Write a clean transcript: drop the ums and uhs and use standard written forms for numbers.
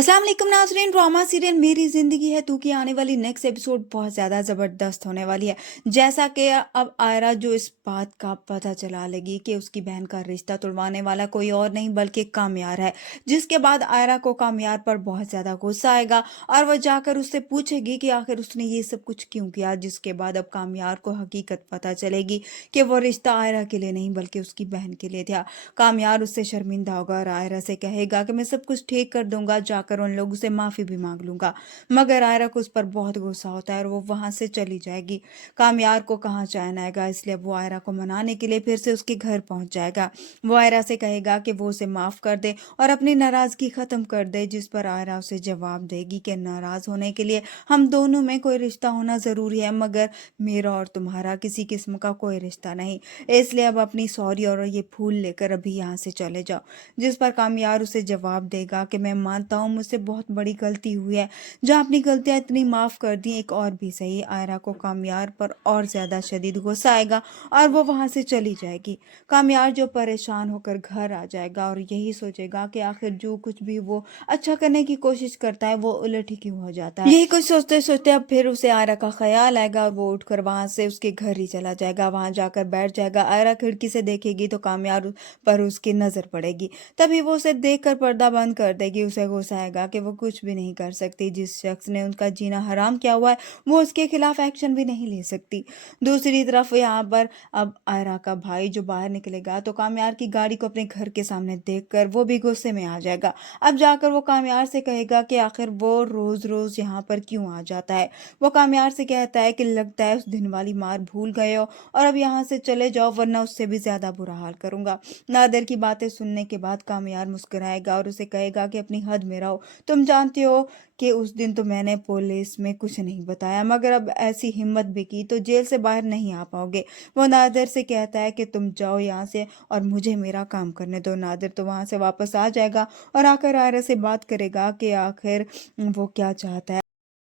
अस्सलाम वालेकुम नाज़रीन। ड्रामा सीरियल मेरी ज़िंदगी है तू की आने वाली नेक्स्ट एपिसोड बहुत ज़्यादा ज़बरदस्त होने वाली है। जैसा कि अब आयरा जो इस बात का पता चला लेगी कि उसकी बहन का रिश्ता तुड़वाने वाला कोई और नहीं बल्कि कामयार है, जिसके बाद आयरा को कामयार पर बहुत ज़्यादा गुस्सा आएगा और वह जाकर उससे पूछेगी कि आखिर उसने ये सब कुछ क्यों किया। जिसके बाद अब कामयार को हकीकत पता चलेगी कि वो रिश्ता आयरा के लिए नहीं बल्कि उसकी बहन के लिए था। कामयार उससे शर्मिंदा होगा और आयरा से कहेगा कि मैं सब कुछ ठीक कर दूंगा, जाकर उन लोगों से माफ़ी भी मांग लूंगा। मगर आयरा को उस पर बहुत गुस्सा होता है और वो वहां से चली जाएगी। कामयार को कहाँ चैन आएगा, इसलिए वो आयरा को मनाने के लिए फिर से उसके घर पहुंच जाएगा। वो आयरा से कहेगा कि वो उसे माफ़ कर दे और अपनी नाराज़गी ख़त्म कर दे, जिस पर आयरा उसे जवाब देगी कि नाराज़ होने के लिए हम दोनों में कोई रिश्ता होना ज़रूरी है, मगर मेरा और तुम्हारा किसी किस्म का कोई रिश्ता नहीं। इसलिए अब अपनी सॉरी और ये फूल लेकर अभी यहाँ से चले जाओ। जिस पर कामयार उसे जवाब देगा कि मैं मानता हूँ मुझसे बहुत बड़ी गलती हुई है, जहाँ अपनी गलतियाँ इतनी माफ़ कर दी, एक और भी सही। आयरा को कामयार पर और ज़्यादा शदीद गुस्सा आएगा और वो वहाँ से चली जाएगी। कामयार जो परेशान होकर घर आ जाएगा और यही सोचेगा कि आखिर जो कुछ भी वो अच्छा करने की कोशिश करता है वो उलट ही क्यों हो जाता है। यही कुछ सोचते सोचते अब फिर उसे आयरा का ख्याल आएगा और वो उठकर वहां से उसके घर ही चला जाएगा। वहां जाकर बैठ जाएगा। आयरा खिड़की से देखेगी तो कामयार पर उसकी नजर पड़ेगी। तभी वो उसे देखकर पर्दा बंद कर देगी। उसे गुस्सा आएगा कि वो कुछ भी नहीं कर सकती। जिस शख्स ने उनका जीना हराम किया हुआ है वो उसके खिलाफ एक्शन भी नहीं ले सकती। दूसरी तरफ यहाँ पर अब आयरा का भाई जो बाहर निकलेगा तो कामयार की गाड़ी को अपने घर के सामने देखकर वो भी गुस्से में आ जाएगा। अब जाकर वो कामयार से कहेगा कि आखिर वो रोज रोज यहाँ पर क्यों आ जाता है। वो कामयार से कहता है कि लगता है उस दिन वाली मार भूल गए हो और अब यहाँ से चले जाओ वरना उससे भी ज्यादा बुरा हाल करूंगा। नादिर की बातें सुनने के बाद कामयार मुस्कुराएगा और उसे कहेगा कि अपनी हद में रहो। तुम जानते हो कि उस दिन तो मैंने पुलिस में कुछ नहीं बताया, मगर अब ऐसी हिम्मत भी की तो जेल से बाहर नहीं आ पाओगे। वो नादिर से कहता है कि तुम जाओ यहाँ से और मुझे मेरा काम करने दो। नादिर तो वहां से वापस आ जाएगा और आकर आयरा से बात करेगा कि आखिर वो क्या चाहता